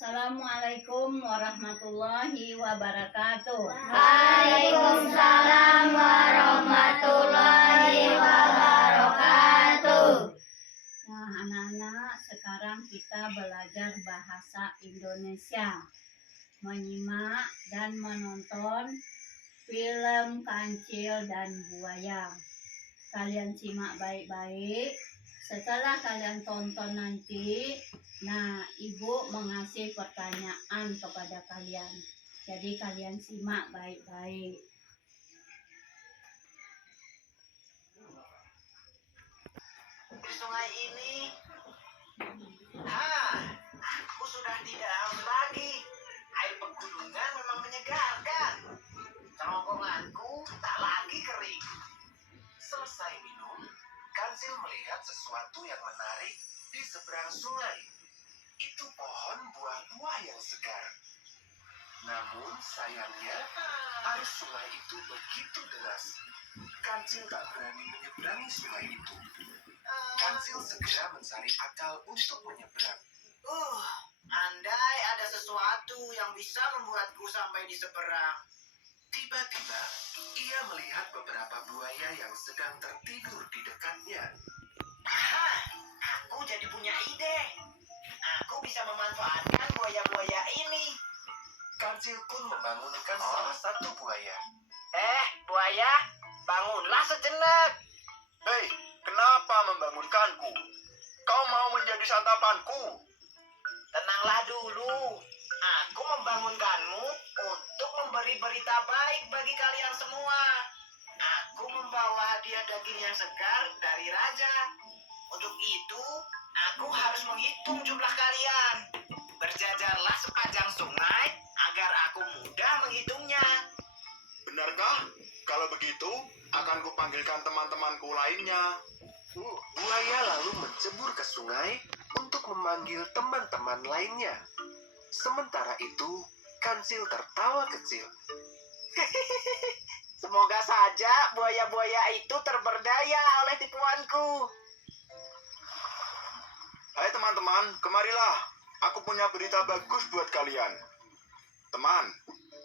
Assalamualaikum warahmatullahi wabarakatuh. Waalaikumsalam warahmatullahi wabarakatuh. Nah, anak-anak, sekarang kita belajar bahasa Indonesia. Menyimak dan menonton film Kancil dan Buaya. Kalian simak baik-baik. Setelah kalian tonton nanti, Ibu mengasih pertanyaan kepada kalian. Jadi kalian simak baik-baik. Di sungai ini, aku sudah tidak haus lagi. Air pegunungan memang menyegarkan. Kerongkonganku tak lagi kering. Selesai minum, Kancil melihat sesuatu yang menarik di seberang sungai. Itu pohon buah-buah yang segar. Namun sayangnya, arus sungai itu begitu deras. Kancil tak berani menyeberangi sungai itu. Kancil segera mencari akal untuk menyeberang. Andai ada sesuatu yang bisa membuatku sampai di seberang. Tiba-tiba, ia melihat beberapa buaya yang sedang tertidur di dekatnya. Aku jadi punya ide. Aku bisa memanfaatkan buaya-buaya ini. Kancil pun membangunkan salah satu buaya. Buaya, bangunlah sejenak. Hei, kenapa membangunkanku? Kau mau menjadi santapanku? Tenanglah dulu. Aku membangunkanmu untuk memberi berita baik bagi kalian semua. Aku membawa hadiah daging yang segar dari raja. Untuk itu, aku harus menghitung jumlah kalian. Berjajarlah sepanjang sungai agar aku mudah menghitungnya. Benarkah? Kalau begitu, akan kupanggilkan teman-temanku lainnya. Buaya lalu mencebur ke sungai untuk memanggil teman-teman lainnya. Sementara itu, Kancil tertawa kecil. Semoga saja buaya-buaya itu terberdaya oleh tipuanku. Hai teman-teman, kemarilah. Aku punya berita bagus buat kalian. Teman,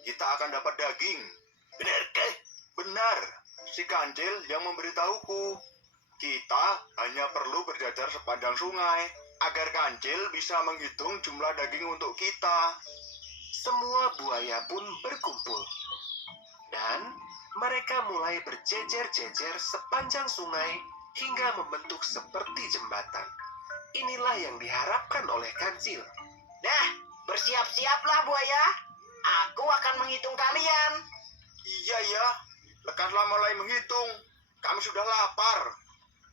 kita akan dapat daging. Benarkah? Benar, si Kancil yang memberitahuku. Kita hanya perlu berjajar sepanjang sungai agar Kancil bisa menghitung jumlah daging untuk kita. Semua buaya pun berkumpul. Dan mereka mulai berjejer-jejer sepanjang sungai hingga membentuk seperti jembatan. Inilah yang diharapkan oleh Kancil. Bersiap-siaplah buaya. Aku akan menghitung kalian. Iya ya, lekaslah mulai menghitung. Kami sudah lapar.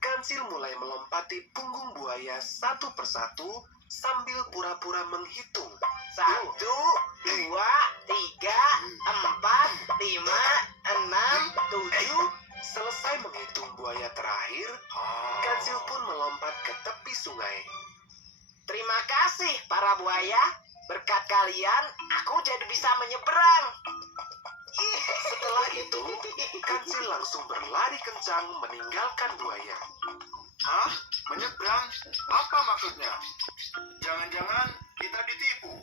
Kancil mulai melompati punggung buaya satu persatu sambil pura-pura menghitung. 1, 2, 3, 4, 5, 6, 7. Selesai menghitung buaya terakhir, Kancil pun melompat ke tepi sungai. Terima kasih para buaya. Berkat kalian, aku jadi bisa menyeberang. Setelah itu, Kancil langsung berlari kencang meninggalkan buaya. Hah? Menyeberang? Apa maksudnya? Jangan-jangan kita ditipu?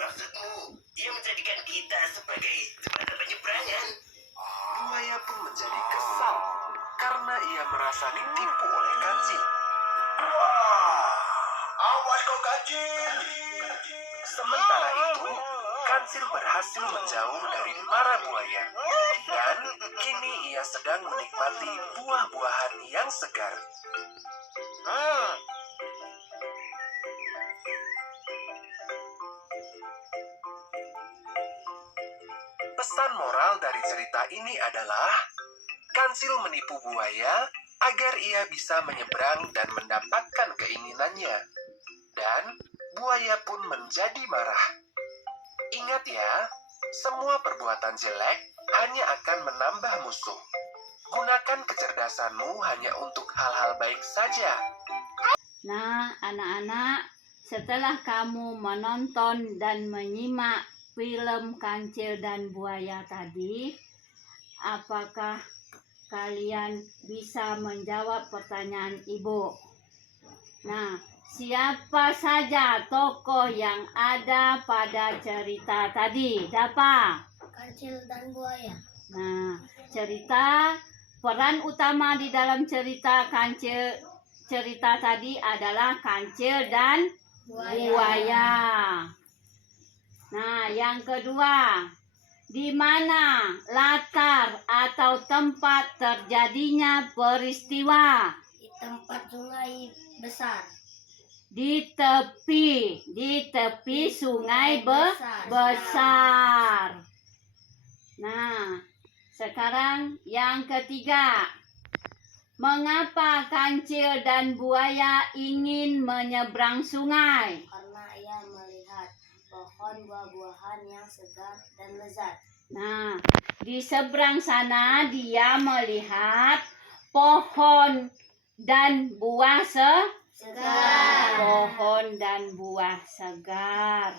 Maksudmu, ia menjadikan kita sebagai jembatan penyeberangan? Buaya pun menjadi kesal karena ia merasa ditipu oleh Kancil. Awas kau Kancil! Sementara itu, Kancil berhasil menjauh dari para buaya. Dan kini ia sedang menikmati buah-buahan yang segar. Pesan moral dari cerita ini adalah Kancil menipu buaya agar ia bisa menyeberang dan mendapatkan keinginannya. Dan buaya pun menjadi marah. Ingat ya, semua perbuatan jelek hanya akan menambah musuh. Gunakan kecerdasanmu hanya untuk hal-hal baik saja. Nah, anak-anak, setelah kamu menonton dan menyimak film Kancil dan Buaya tadi, apakah kalian bisa menjawab pertanyaan Ibu? Nah, siapa saja tokoh yang ada pada cerita tadi? Siapa? Kancil dan buaya. Nah, peran utama di dalam cerita tadi adalah kancil dan buaya. Nah, yang kedua, di mana latar atau tempat terjadinya peristiwa? Di tempat sungai besar. Di tepi sungai besar. Nah, sekarang yang ketiga. Mengapa kancil dan buaya ingin menyeberang sungai? Karena ia melihat pohon buah-buahan yang segar dan lezat. Nah, di seberang sana dia melihat pohon dan buah Segar. pohon dan buah segar.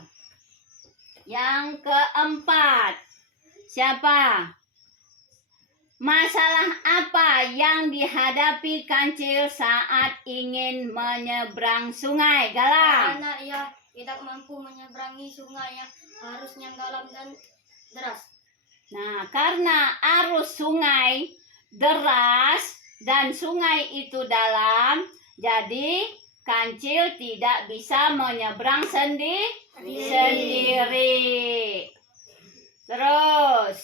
Yang keempat, siapa? Masalah apa yang dihadapi kancil saat ingin menyeberang sungai? Galang. Karena ia tidak mampu menyeberangi sungai yang arusnya dalam dan deras. Nah, karena arus sungai deras dan sungai itu dalam, jadi kancil tidak bisa menyeberang sendiri. Terus,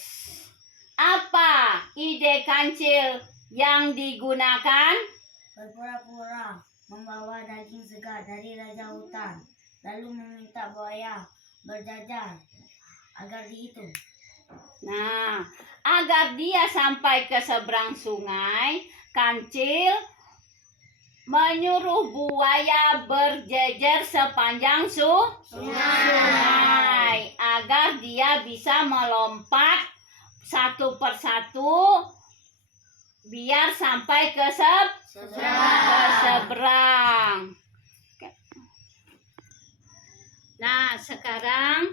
apa ide kancil yang digunakan? Berpura-pura membawa daging segar dari raja hutan, lalu meminta buaya berjajar agar dihitung. Nah, agar dia sampai ke seberang sungai, kancil menyuruh buaya berjejer sepanjang sungai agar dia bisa melompat satu persatu biar sampai ke seberang. Nah, sekarang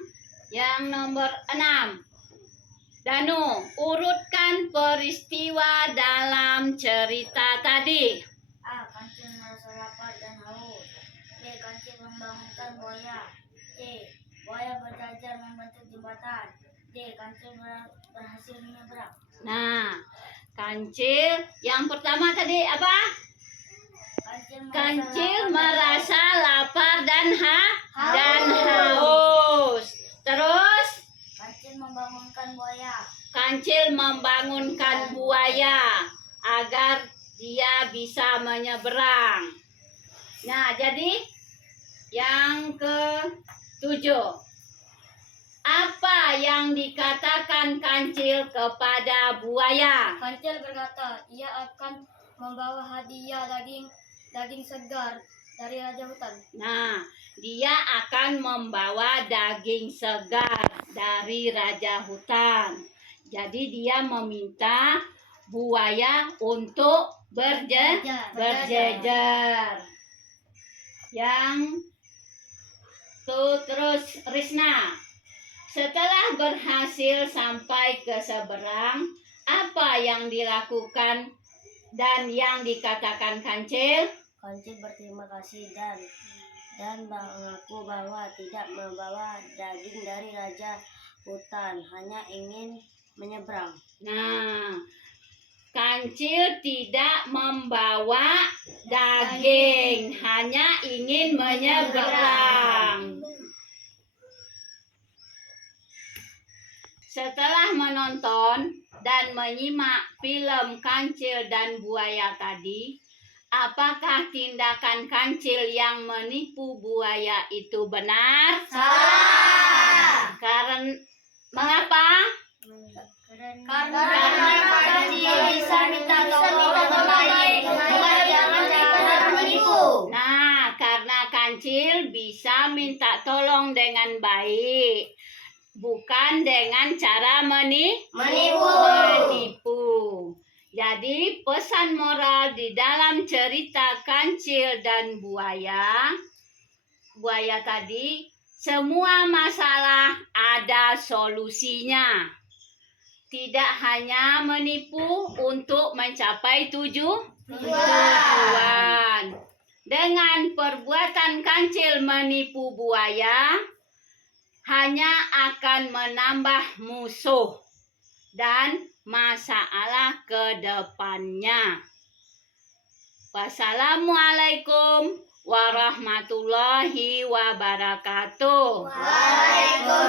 yang nomor 6. Danu, urutkan peristiwa dalam cerita tadi. A. Kancil merasa lapar dan haus. B. Kancil membangunkan buaya. C. Buaya berjajar membentuk jembatan. D. Kancil berhasil menyeberang. Nah, kancil yang pertama tadi apa? Kancil merasa lapar dan haus. Terus Kancil membangunkan buaya. kancil membangunkan buaya agar dia bisa menyeberang. Nah, jadi yang ke-7. Apa yang dikatakan kancil kepada buaya? Kancil berkata, ia akan membawa hadiah daging segar dari raja hutan. Nah, dia akan membawa daging segar dari raja hutan. Jadi dia meminta buaya untuk berjejer. Yang terus Risna. Setelah berhasil sampai ke seberang, apa yang dilakukan dan yang dikatakan kancil? Kancil berterima kasih dan mengaku bahwa tidak membawa daging dari raja hutan, hanya ingin menyeberang. Nah, kancil tidak membawa daging, hanya ingin menyeberang. Setelah menonton dan menyimak film Kancil dan Buaya tadi, apakah tindakan kancil yang menipu buaya itu benar? Salah. Mengapa? Karena kancil bisa minta tolong baik, jangan menipu. Nah, karena kancil bisa minta tolong dengan baik, bukan dengan cara menipu. Jadi pesan moral di dalam cerita Kancil dan Buaya tadi, semua masalah ada solusinya. Tidak hanya menipu untuk mencapai tujuan. Dengan perbuatan kancil menipu buaya, hanya akan menambah musuh dan masalah ke depannya. Wassalamualaikum warahmatullahi wabarakatuh. Waalaikumsalam.